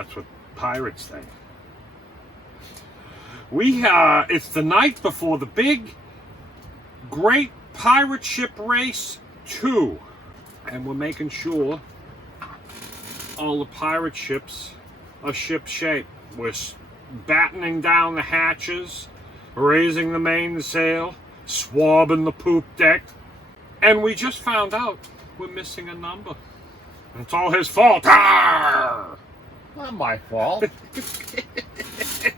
That's what pirates think. It's the night before the big, great pirate ship race 2. And we're making sure all the pirate ships are ship shape. We're battening down the hatches, raising the mainsail, swabbing the poop deck. And we just found out we're missing a number. And it's all his fault. Arr! Not my fault. I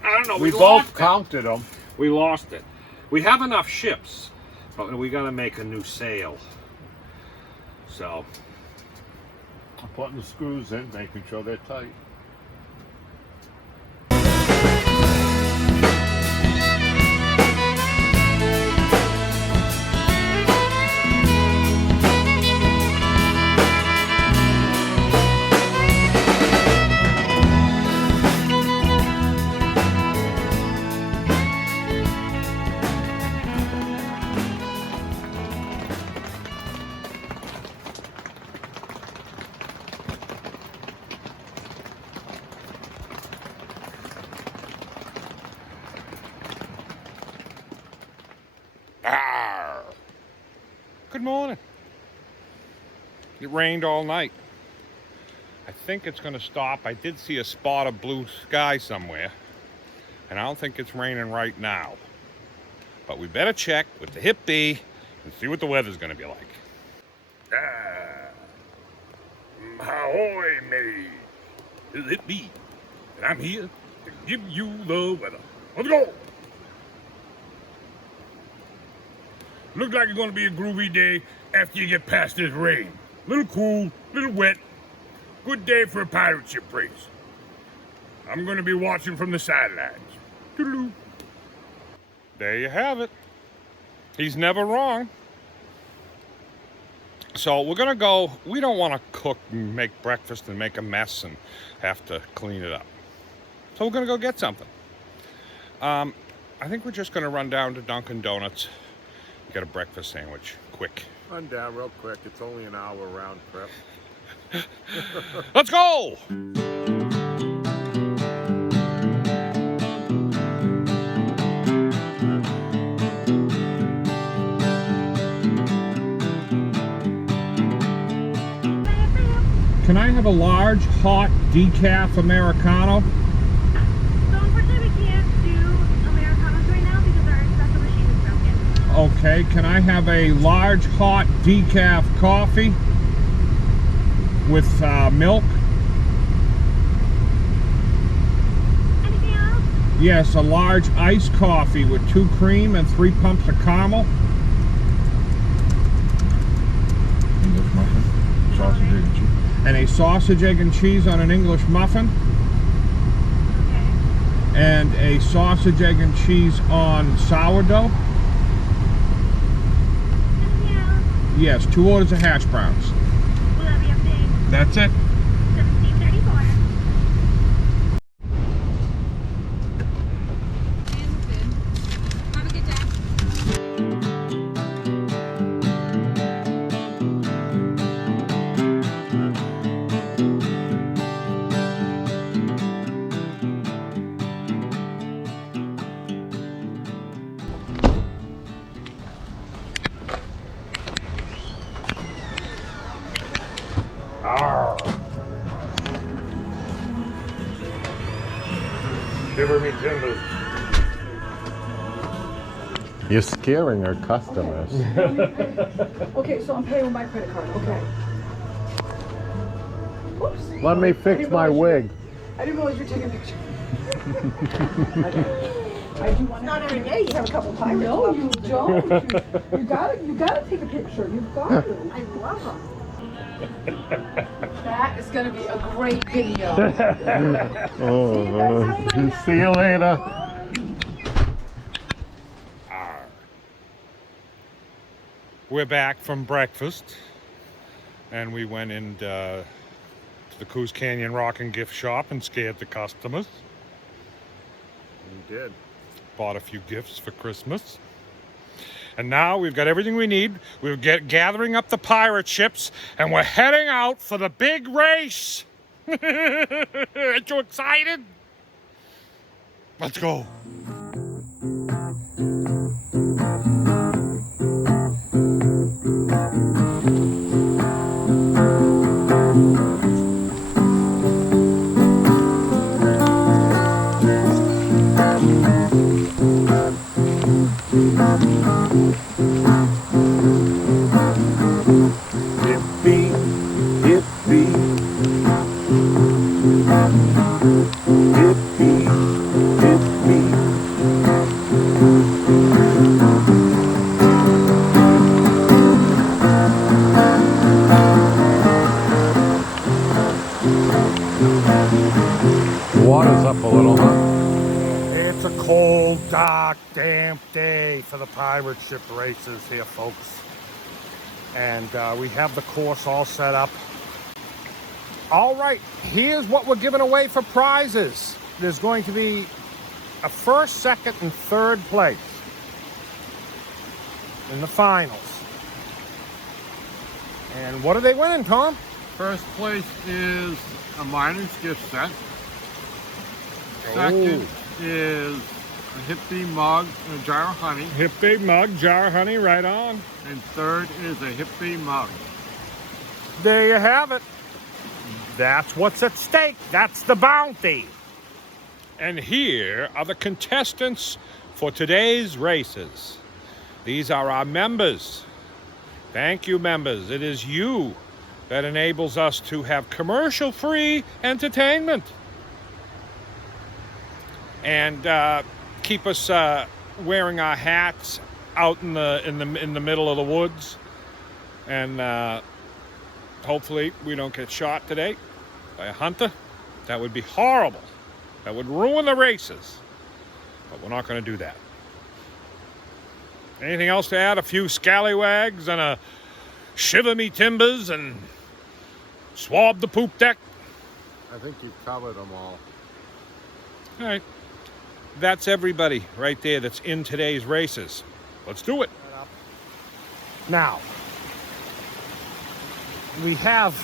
don't know. We both counted them. We lost it. We have enough ships, but we got to make a new sail. So I'm putting the screws in, making sure they're tight. Arr! Good morning. It rained all night. I think it's going to stop. I did see a spot of blue sky somewhere, and I don't think it's raining right now. But we better check with the hip bee and see what the weather's going to be like. Ahoy, me! It's hip bee, and I'm here to give you the weather. Let's go! Looks like it's gonna be a groovy day after you get past this rain. Little cool, little wet. Good day for a pirate ship race. I'm gonna be watching from the sidelines. Toodaloo. There you have it. He's never wrong. So we're gonna go. We don't want to cook and make breakfast and make a mess and have to clean it up. So we're gonna go get something. I think we're just gonna run down to Dunkin' Donuts. Get a breakfast sandwich, quick. Run down real quick. It's only an hour round trip. Let's go! Can I have a large, hot, decaf Americano? So unfortunately we can't do Americanos right now because our espresso machine is broken. Okay, can I have a large, hot, decaf coffee with milk? Anything else? Yes, a large iced coffee with 2 cream and 3 pumps of caramel. English muffin, sausage, egg, and cheese. And a sausage, egg, and cheese on an English muffin. Okay. And a sausage, egg, and cheese on sourdough. Anything else? Yes, 2 orders of hash browns. Will that be updated? That's it. 1734. Have a good day. Arr. Shiver me timbers. You're scaring our customers. Okay, so I'm paying with my credit card, okay. Oops. Let me fix my wig. I didn't realize you were taking a picture. I do want not every day you have a couple pirates. No, you don't. You gotta take a picture. You've got to. I love them. That is gonna be a great video. See you later. We're back from breakfast, and we went to the Coos Canyon Rock and Gift Shop and scared the customers. We did. Bought a few gifts for Christmas. And now we've got everything we need. We're gathering up the pirate ships, and we're heading out for the big race. Aren't you excited? Let's go. Hippie, hippie, hippie, hippie. The water's up a little, huh? It's a cold, dark, damp day for the pirate ship races here, folks. And we have the course all set up. All right, here's what we're giving away for prizes. There's going to be a first, second, and third place in the finals. And what are they winning, Tom? First place is a miner's gift set. Second is a hippie mug and a jar of honey. Hippie mug, jar of honey, right on. And third is a hippie mug. There you have it. That's what's at stake. That's the bounty. And here are the contestants for today's races. These are our members. Thank you, members. It is you that enables us to have commercial-free entertainment and keep us wearing our hats out in the middle of the woods. And hopefully we don't get shot today by a hunter. That would be horrible. That would ruin the races. But we're not going to do that. Anything else to add? A few scallywags and a shiver me timbers and swab the poop deck? I think you've covered them all. All right. That's everybody right there that's in today's races. Let's do it. Now, we have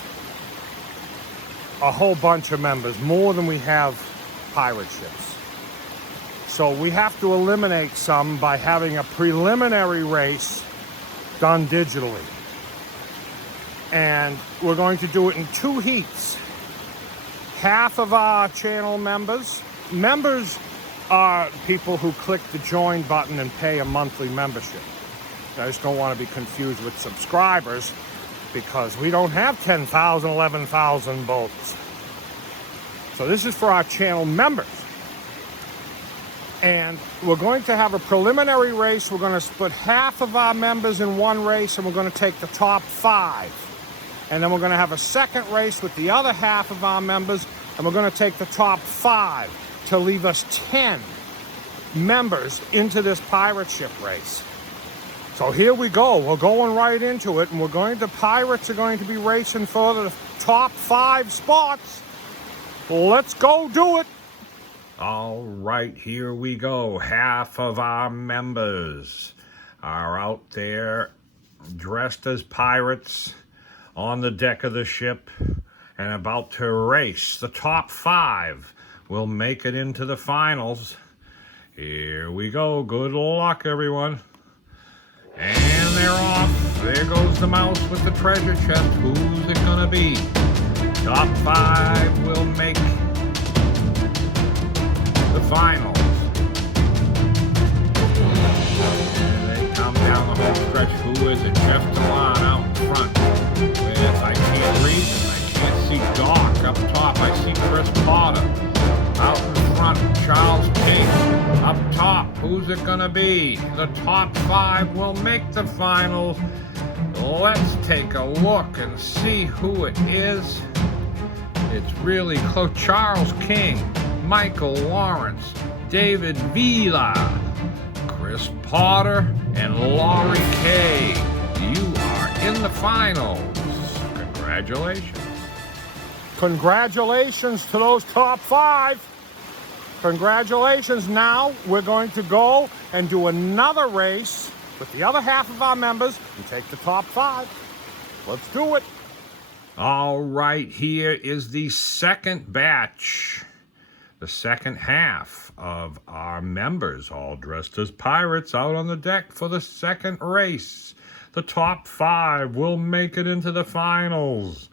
a whole bunch of members, more than we have pirate ships. So we have to eliminate some by having a preliminary race done digitally. And we're going to do it in 2 heats. Half of our channel members are people who click the join button and pay a monthly membership. I just don't want to be confused with subscribers, because we don't have 10,000, 11,000 boats. So this is for our channel members. And we're going to have a preliminary race. We're going to put half of our members in one race, and we're going to take the top 5. And then we're going to have a second race with the other half of our members, and we're going to take the top 5 to leave us 10 members into this pirate ship race. So here we go. We're going right into it, and the pirates are going to be racing for the top 5 spots. Let's go do it. All right, here we go. Half of our members are out there dressed as pirates on the deck of the ship and about to race. The top 5 will make it into the finals. Here we go. Good luck, everyone. And they're off. There goes the mouse with the treasure chest. Who's it gonna be? Top 5 will make the finals. And they come down the home stretch. Who is it? Jeff Delon out in front. Yes, I can't read them. I can't see Doc up top. I see Chris Potter. Out in front, Charles King. Up top, who's it gonna be? The top 5 will make the finals. Let's take a look and see who it is. It's really close. Charles King, Michael Lawrence, David Vila, Chris Potter, and Laurie Kay. You are in the finals. Congratulations. Congratulations to those top 5. Congratulations. Now we're going to go and do another race with the other half of our members and take the top 5. Let's do it. All right, here is the second batch, the second half of our members, all dressed as pirates, out on the deck for the second race. The top 5 will make it into the finals.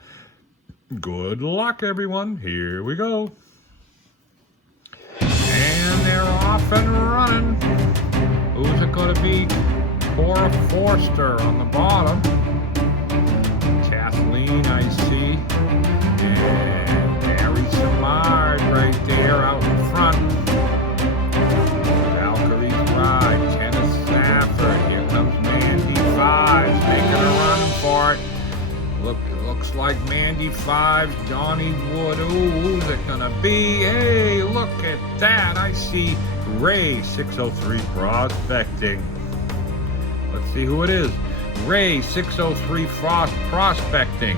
Good luck, everyone. Here we go. And they're off and running. Who's it going to be? Cora Forster on the bottom. Kathleen, I see. And Harry Samard right there out in front. Valkyrie's Ride, Kenneth Safford. Here comes Mandy Fives making a run for it. Look, it looks like Mandy Fives, Donnie Wood. Ooh, who's it gonna be? Hey, look at that. I see Ray 603 Prospecting. Let's see who it is. Ray 603 Prospecting.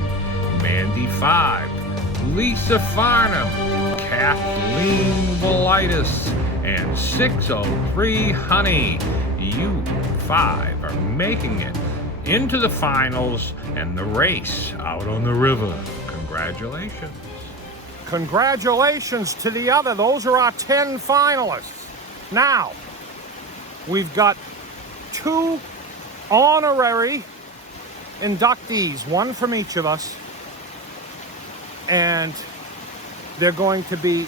Mandy 5. Lisa Farnham. Kathleen Volitis. And 603 Honey. You 5 are making it into the finals and the race out on the river. Congratulations. Congratulations to the other. Those are our 10 finalists. Now, we've got 2 honorary inductees, one from each of us, and they're going to be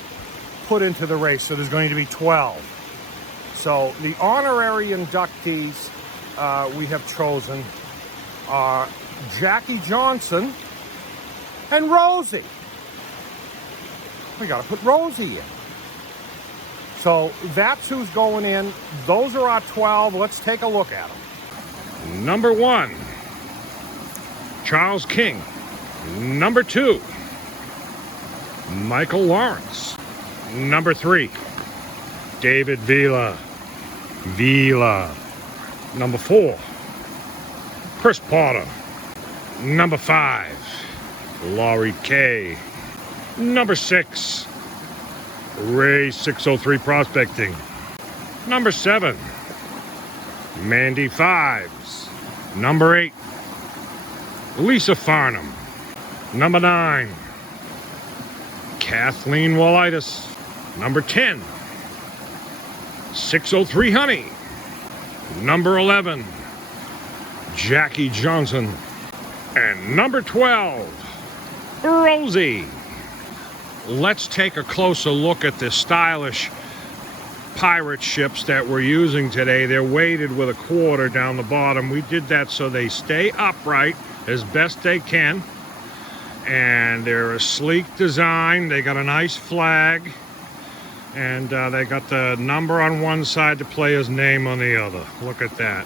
put into the race. So there's going to be 12. So the honorary inductees we have chosen are Jackie Johnson and Rosie. We got to put Rosie in. So that's who's going in. Those are our 12. Let's take a look at them. Number 1, Charles King. Number 2, Michael Lawrence. Number 3, David Vila. Number 4, Chris Potter. Number 5, Laurie Kay. Number 6, Ray 603 Prospecting. Number 7, Mandy Fives. Number 8, Lisa Farnham. Number 9, Kathleen Volitis. Number 10, 603 Honey. Number 11, Jackie Johnson. And number 12, Rosie. Let's take a closer look at the stylish pirate ships that we're using today. They're weighted with a quarter down the bottom. We did that so they stay upright as best they can. And they're a sleek design. They got a nice flag. And they got the number on one side, the player's name on the other. Look at that.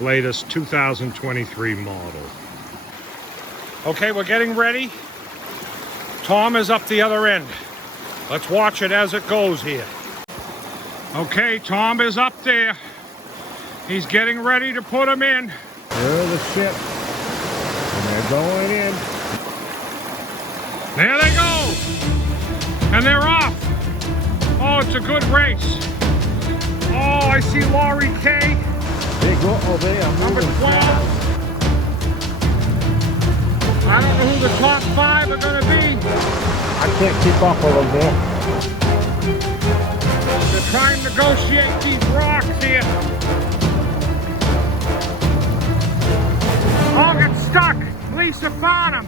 Latest 2023 model. Okay, we're getting ready. Tom is up the other end. Let's watch it as it goes here. Okay, Tom is up there. He's getting ready to put them in. There the ship. And they're going in. There they go. And they're off. Oh, it's a good race. Oh, I see Laurie Kay. They go, oh, they are Number moving 12. fast. I don't know who the top 5 are going to be. I can't keep up with them there. They're trying to negotiate these rocks here. Oh, get stuck. Lisa Farnham.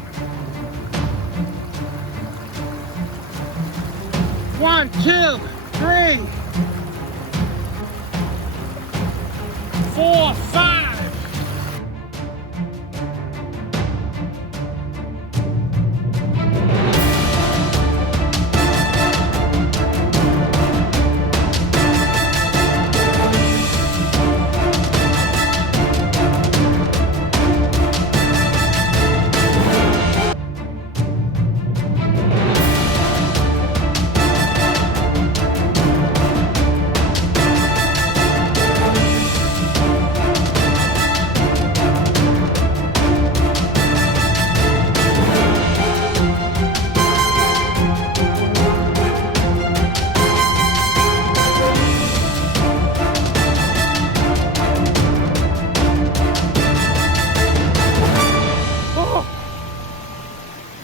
1, 2, 3, 4, 5.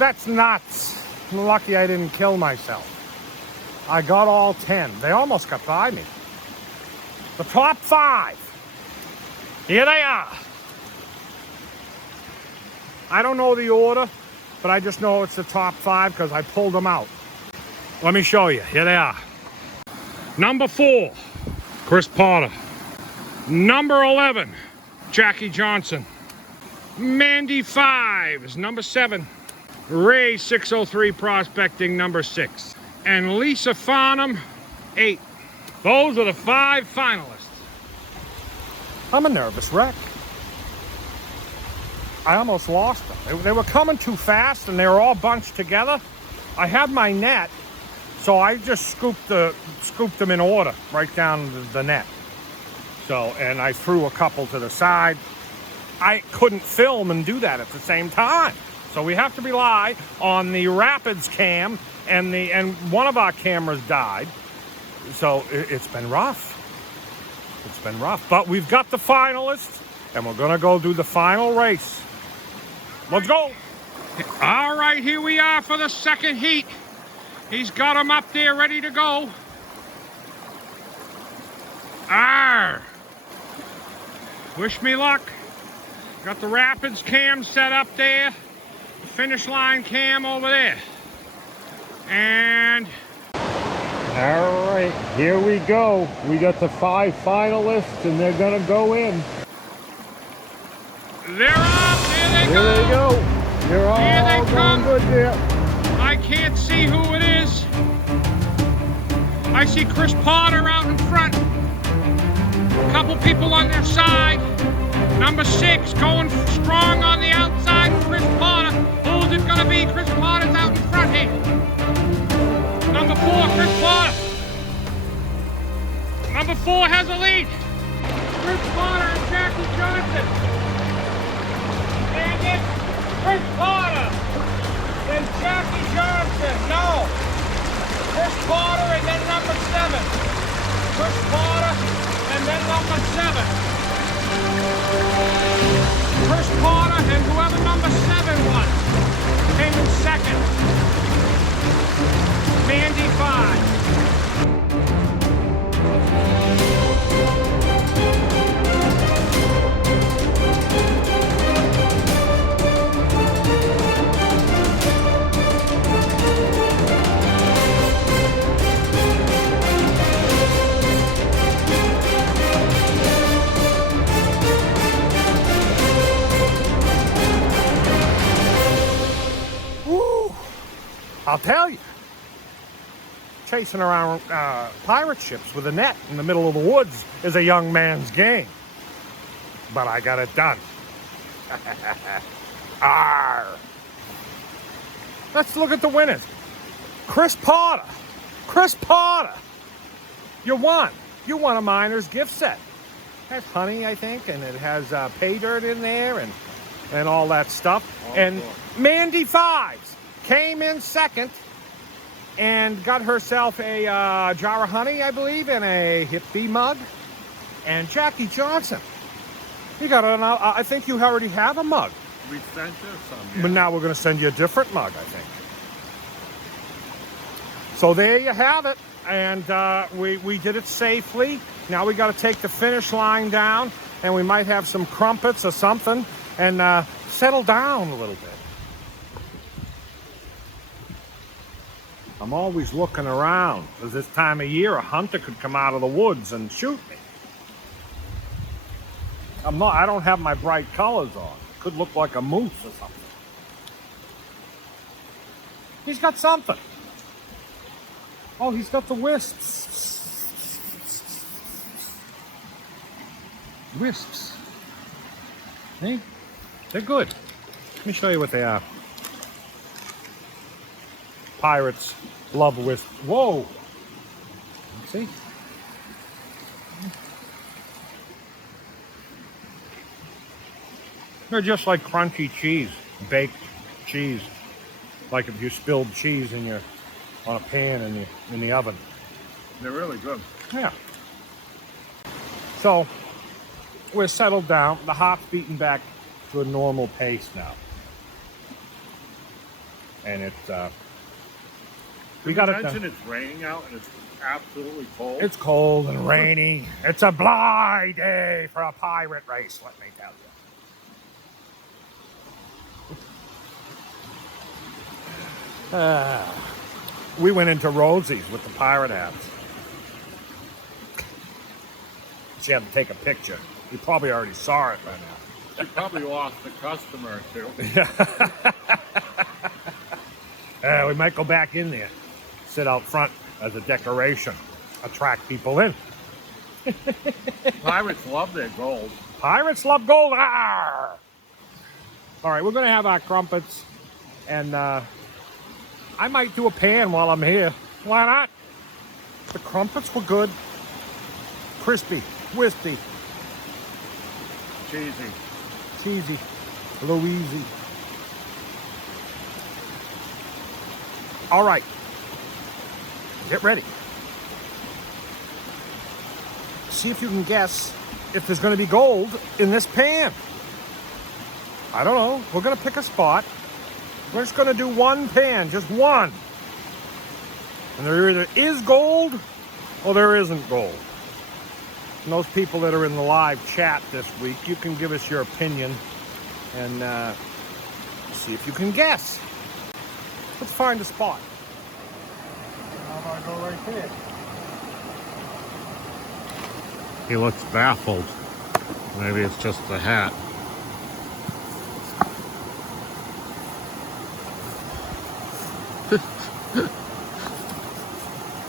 That's nuts. I'm lucky I didn't kill myself. I got all 10. They almost got by me. The top 5. Here they are. I don't know the order, but I just know it's the top 5 because I pulled them out. Let me show you. Here they are. Number 4, Chris Potter. Number 11, Jackie Johnson. Mandy 5 is number 7. Ray 603 Prospecting, number 6. And Lisa Farnham, 8. Those are the 5 finalists. I'm a nervous wreck. I almost lost them. They were coming too fast and they were all bunched together. I had my net, so I just scooped them in order right down the net. So, and I threw a couple to the side. I couldn't film and do that at the same time. So we have to rely on the Rapids cam, and one of our cameras died. So it's been rough. It's been rough. But we've got the finalists, and we're gonna go do the final race. Let's go. All right, here we are for the second heat. He's got them up there ready to go. Arr! Wish me luck. Got the Rapids cam set up there. The finish line cam over there. And all right, here we go. We got the 5 finalists and they're gonna go in. They're up, there they go. There they go. They're all Here they come. going good there. I can't see who it is. I see Chris Potter out in front. A couple people on their side. Number 6 going strong on the outside. Chris Potter. Who's it gonna be? Chris Potter's out in front here. Number 4, Chris Potter. Number 4 has a lead. Chris Potter and Jackie Johnson. And it's Chris Potter and Jackie Johnson. No. Chris Potter and then number 7. Chris Potter and then number 7. Chris Potter and whoever number 7 was came in second. Mandy 5. I'll tell you, chasing around pirate ships with a net in the middle of the woods is a young man's game. But I got it done. Arr. Let's look at the winners. Chris Potter. Chris Potter. You won. You won a miner's gift set. It has honey, I think, and it has pay dirt in there and all that stuff. Oh, and cool. Mandy 5 came in second and got herself a jar of honey, I believe, and a hippie mug. And Jackie Johnson, you got an, I think you already have a mug. We sent you some. Yeah. But now we're going to send you a different mug, I think. So there you have it. And we did it safely. Now we got to take the finish line down, and we might have some crumpets or something and settle down a little bit. I'm always looking around, because this time of year a hunter could come out of the woods and shoot me. I don't have my bright colors on. It could look like a moose or something. He's got something. Oh, he's got the wisps. Wisps. See? They're good. Let me show you what they are. Pirates love wisps. Whoa! See? They're just like crunchy cheese, baked cheese. Like if you spilled cheese on a pan in the oven. They're really good. Yeah. So we're settled down. The heart's beating back to a normal pace now. and it's we We got it. mention it's raining out and it's absolutely cold. It's cold and rainy. It's a blind day for a pirate race, let me tell you. We went into Rosie's with the pirate hats. She had to take a picture. You probably already saw it by now. She probably lost a customer or two. We might go back in there, sit out front as a decoration, attract people in. Pirates love their gold. Pirates love gold. Arr! All right, we're going to have our crumpets, and I might do a pan while I'm here. Why not? The crumpets were good. Crispy, wispy, Cheesy. cheesy, Louisy. All right, get ready. See if you can guess if there's going to be gold in this pan. I don't know. We're going to pick a spot. We're just going to do one pan, just one. And there either is gold or there isn't gold. And those people that are in the live chat this week, you can give us your opinion and see if you can guess. Let's find a spot. How about I go right there? He looks baffled. Maybe it's just the hat.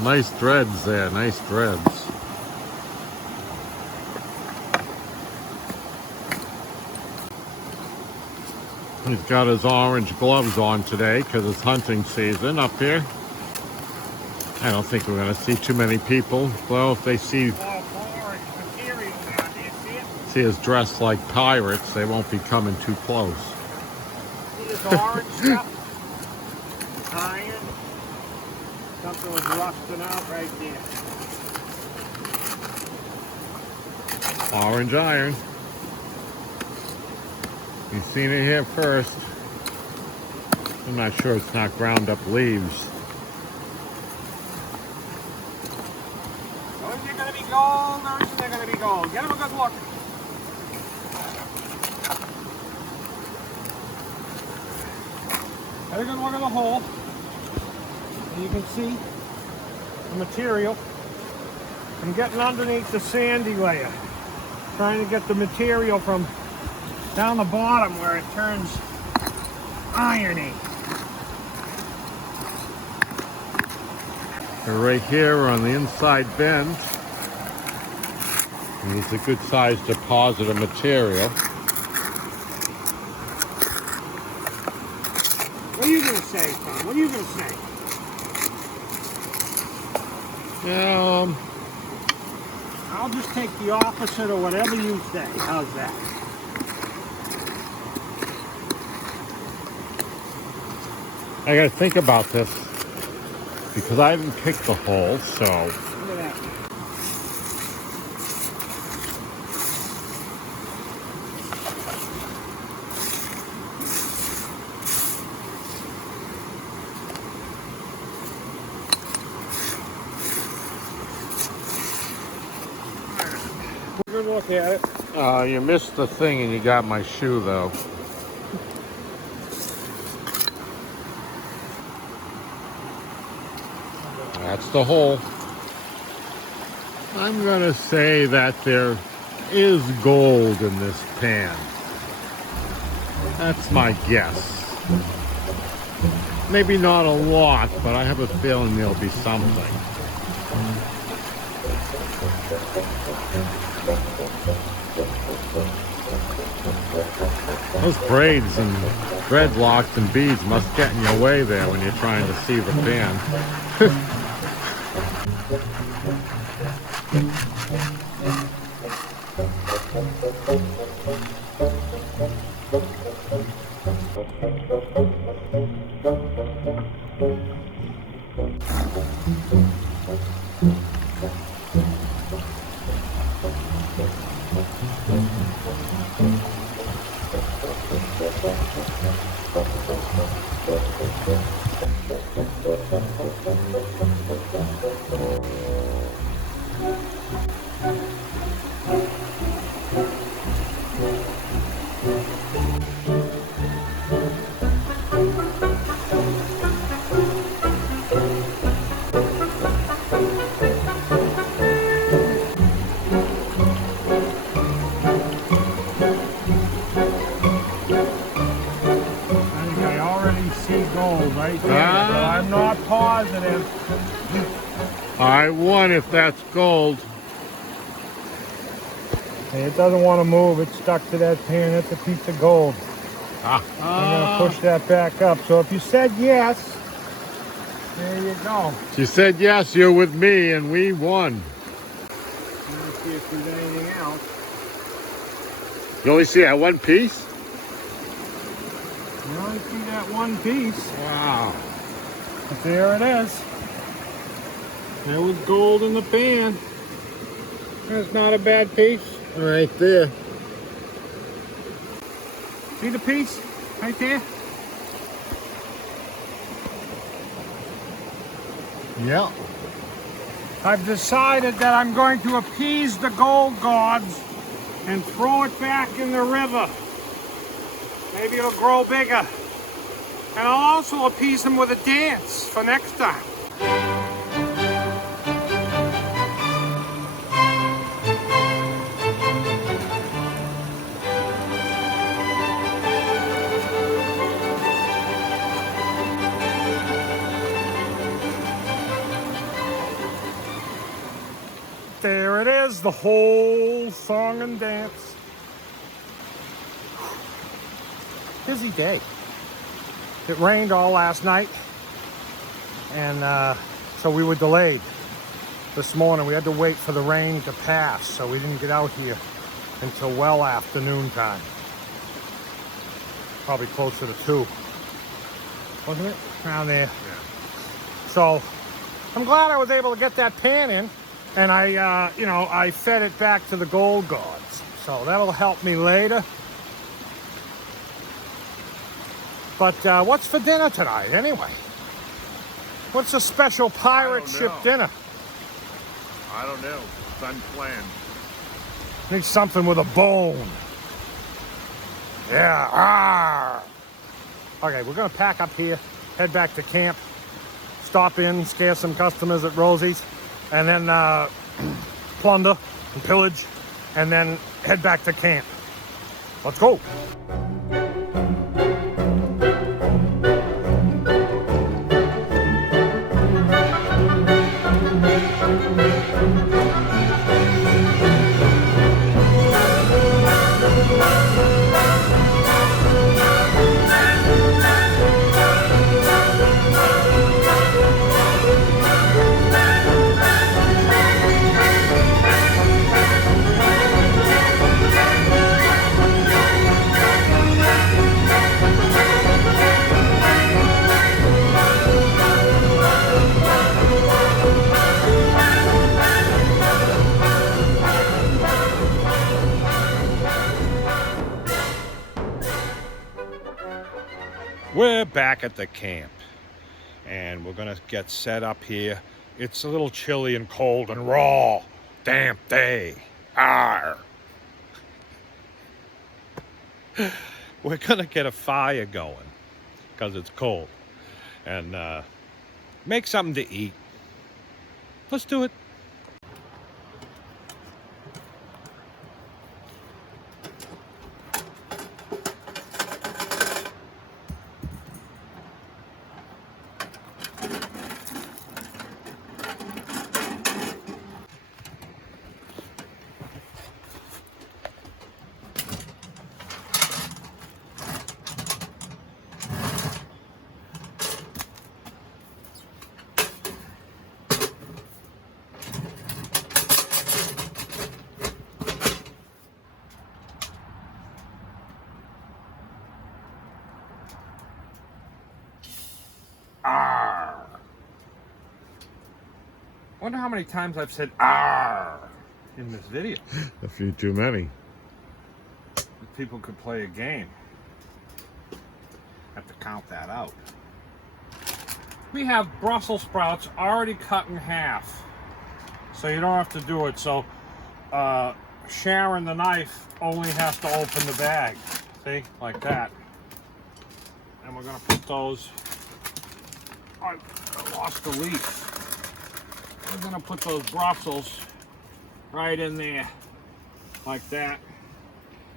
Nice dreads there, nice dreads. He's got his orange gloves on today because it's hunting season up here. I don't think we're going to see too many people. Well, if they see us dressed like pirates, they won't be coming too close. See this orange stuff? Iron. Something was rusting out right there. Orange iron. You've seen it here first. I'm not sure it's not ground up leaves. Oh, is there going to be gold or isn't there going to be gold? Get him a good look. Get a good look at the hole. And you can see the material. I'm getting underneath the sandy layer. Trying to get the material from down the bottom where it turns irony. We're right here on the inside bend. And it's a good sized deposit of material. What are you going to say, Tom? What are you going to say? Yeah, I'll just take the opposite of whatever you say. How's that? I gotta think about this because I didn't pick the hole, so. Look at that. Good look at it. You missed the thing and you got my shoe though. That's the hole. I'm gonna say that there is gold in this pan. That's my guess. Maybe not a lot, but I have a feeling there'll be something. Those braids and dreadlocks and beads must get in your way there when you're trying to see the pan. Right there, but I'm not positive. I won if that's gold. Hey, it doesn't want to move. It's stuck to that pan. It's a piece of gold. I'm going to push that back up. So if you said yes, there you go. She said yes, you're with me, and we won. Let's see if there's anything else. You only see that one piece? You only see that one piece. Wow. But there it is. There was gold in the pan. That's not a bad piece. Right there. See the piece right there? Yeah. I've decided that I'm going to appease the gold gods and throw it back in the river. Maybe it'll grow bigger. And I'll also appease them with a dance for next time. There it is, the whole song and dance. Busy day. It rained all last night, and so we were delayed this morning. We had to wait for the rain to pass, so we didn't get out here until well after noon time. Probably closer to 2. Wasn't it? Around there. Yeah. So I'm glad I was able to get that pan in, and I fed it back to the gold gods. So that'll help me later. But what's for dinner tonight, anyway? What's a special pirate ship dinner? I don't know. It's unplanned. Need something with a bone. Yeah. Arr. Okay, we're gonna pack up here, head back to camp, stop in, scare some customers at Rosie's, and then plunder and pillage, and then head back to camp. Let's go. We're back at the camp, and we're gonna get set up here. It's a little chilly and cold and raw, damp day. Arr! We're gonna get a fire going because it's cold, and make something to eat. Let's do it. Arr. Wonder how many times I've said arr in this video. A few too many. If people could play a game. Have to count that out. we have Brussels sprouts already cut in half, so you don't have to do it. So Sharon, the knife, only has to open the bag. See, like that. And we're gonna put those. I lost the leaf. We're gonna put those Brussels right in there, like that.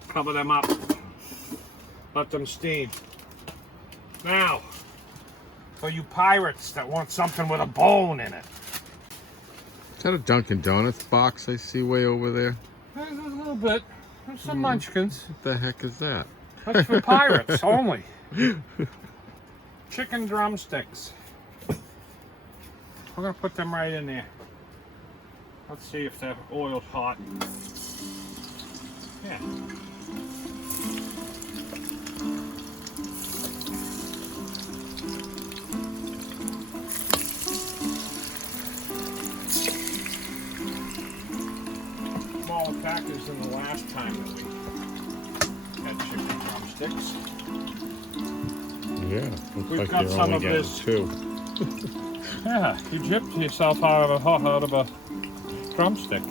Cover them up. Let them steam. Now, for you pirates that want something with a bone in it. Is that a Dunkin' Donuts box I see way over there? There's a little bit. There's some munchkins. What the heck is that? That's for pirates only. Chicken drumsticks. We're gonna put them right in there. Let's see if the oil's hot. Yeah. Smaller package than the last time that we had chicken drumsticks. Yeah, looks We've like got you're some only of getting this. 2. Yeah, you gypped yourself out of a drumstick. I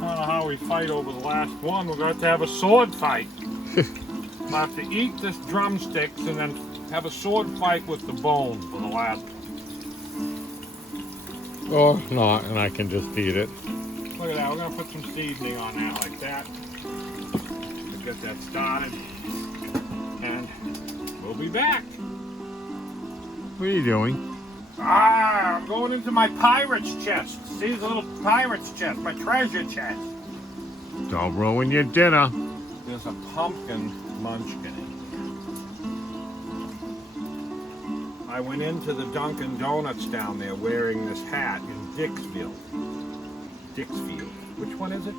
don't know how we fight over the last one. We're going to have a sword fight. We'll have to eat this drumsticks and then have a sword fight with the bone for the last one. Or not, and I can just eat it. Look at that. We're going to put some seasoning on that like that. We'll get that started. And we'll be back. What are you doing? I'm going into my pirate's chest. See the little pirate's chest, my treasure chest. Don't ruin your dinner. There's a pumpkin munchkin. I went into the Dunkin' Donuts down there wearing this hat in Dixfield. Which one is it?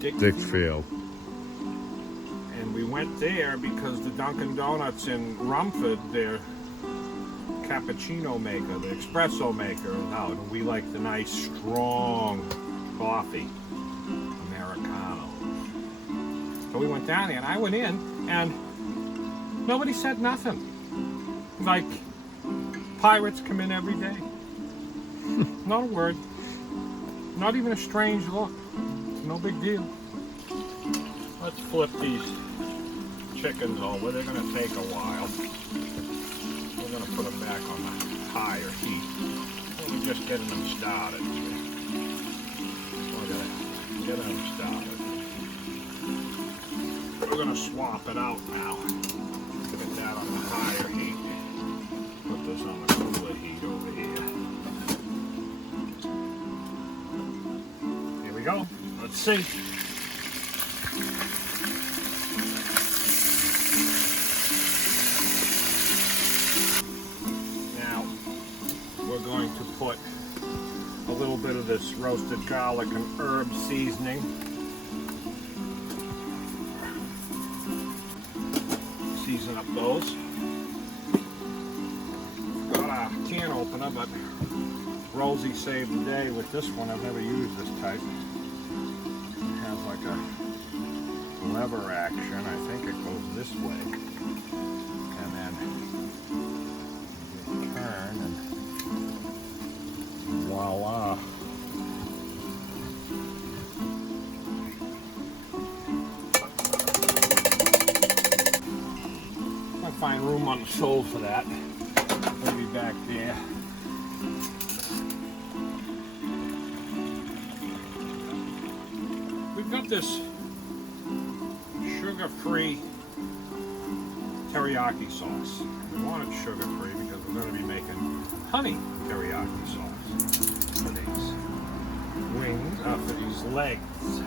Dixfield. And we went there because the Dunkin' Donuts in Rumford, their cappuccino maker, the espresso maker is out. And we like the nice, strong coffee. Americano. So we went down there and I went in and nobody said nothing. Like, pirates come in every day. Not a word. Not even a strange look. It's no big deal. Let's flip these chickens over. They're going to take a while. We're going to put them back on the higher heat. We're just getting them started. We're going to get them started. We're going to swap it out now. Put that on the higher heat. Put this on the cooler heat over here. Here we go. Let's see. Now, we're going to put a little bit of this roasted garlic and herb seasoning. Season up those. Got a can opener, but Rosie saved the day with this one. I've never used this type. It has like a lever action. I think it goes this way. And then you turn and voila. I'll find room on the stove for that. Maybe back there. We've got this sugar-free teriyaki sauce. We want it sugar-free because we're going to be making honey teriyaki sauce for these wings, for these legs.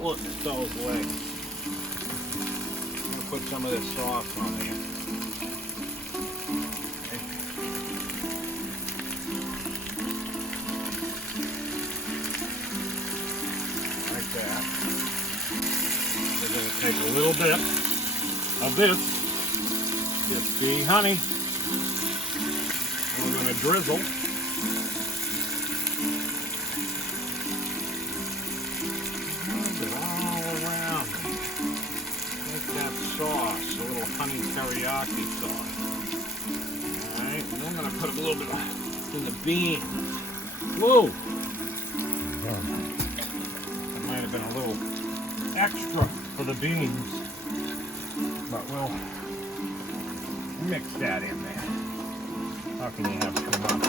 Look at those legs. I'm going to put some of this sauce on there. Like that. We're going to take a little bit of this, just the honey, and we're going to drizzle. Rub it all around. Make that sauce, a little honey teriyaki sauce. Alright, and then I'm going to put a little bit in the beans. Whoa! That might have been a little extra for the beans, but we'll mix that in there. How can you have too much?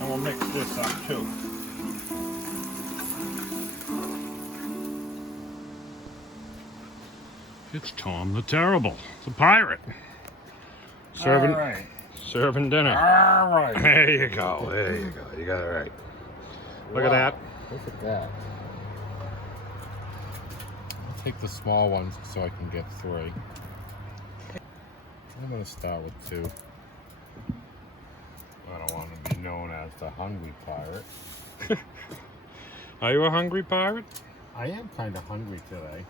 And we'll mix this up too. It's Tom the Terrible, the pirate. Serving, all right. Serving dinner. All right. There you go. There you go. You got it right. Look at that. Look at that. I'll take the small ones so I can get 3. I'm going to start with 2. I don't want to be known as the hungry pirate. Are you a hungry pirate? I am kind of hungry today.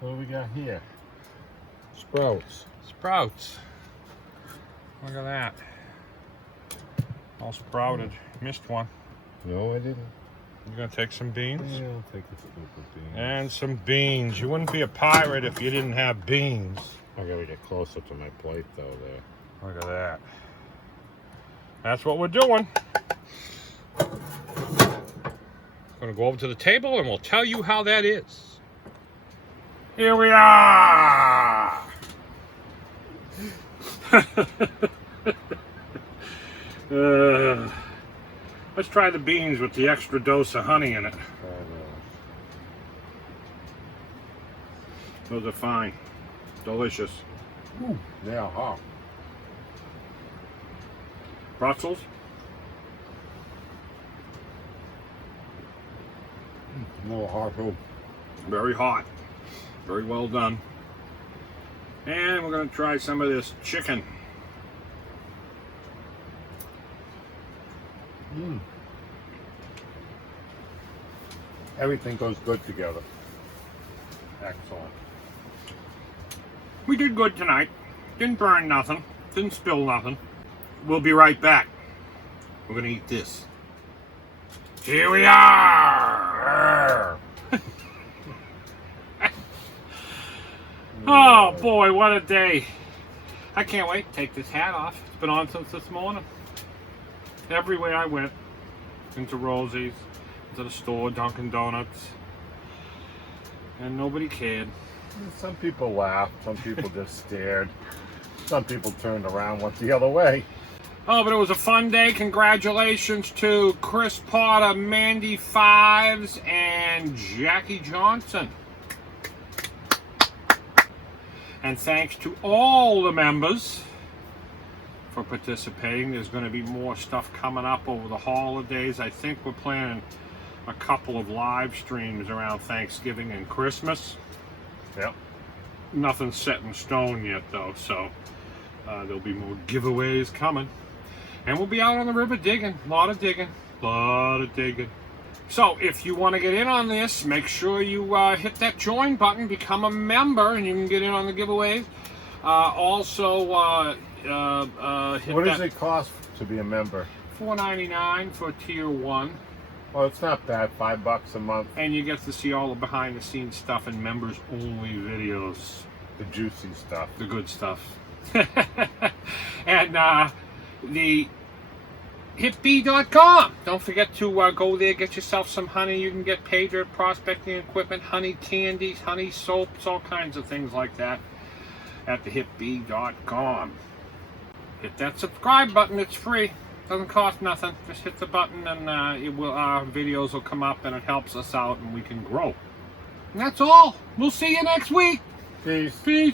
What do we got here? Sprouts. Sprouts. Look at that. All sprouted. Missed one. No, I didn't. You gonna take some beans? Yeah, I'll take a scoop of beans. And some beans. You wouldn't be a pirate if you didn't have beans. I gotta get closer to my plate though there. Look at that. That's what we're doing. Gonna go over to the table and we'll tell you how that is. Here we are! Let's try the beans with the extra dose of honey in it. Those are fine. Delicious. Ooh, they are hot. Brussels? A little hot too. Very hot. Very well done. And we're going to try some of this chicken. Everything goes good together. Excellent. We did good tonight. Didn't burn nothing. Didn't spill nothing. We'll be right back. We're going to eat this. Here we are! Oh boy, what a day. I can't wait to take this hat off. It's been on since this morning. Everywhere I went. Into Rosie's, into the store, Dunkin' Donuts. And nobody cared. Some people laughed, some people just stared. Some people turned around, went the other way. Oh, but it was a fun day. Congratulations to Chris Potter, Mandy Fives, and Jackie Johnson. And thanks to all the members for participating. There's going to be more stuff coming up over the holidays. I think we're planning a couple of live streams around Thanksgiving and Christmas. Yep. Nothing's set in stone yet, though, so there'll be more giveaways coming. And we'll be out on the river digging. A lot of digging. So if you want to get in on this, make sure you hit that join button, become a member, and you can get in on the giveaways. Hit what does it cost to be a member? $4.99 for tier 1. Well, it's not bad. $5 a month. And you get to see all the behind the scenes stuff and members only videos. The juicy stuff. The good stuff. And the hitbee.com. Don't forget to go there, get yourself some honey. You can get pay dirt prospecting equipment, honey candies, honey soaps, all kinds of things like that at the hitbee.com. Hit that subscribe button. It's free. Doesn't cost nothing. Just hit the button and our videos will come up and it helps us out and we can grow. And that's all. We'll see you next week. Peace. Peace.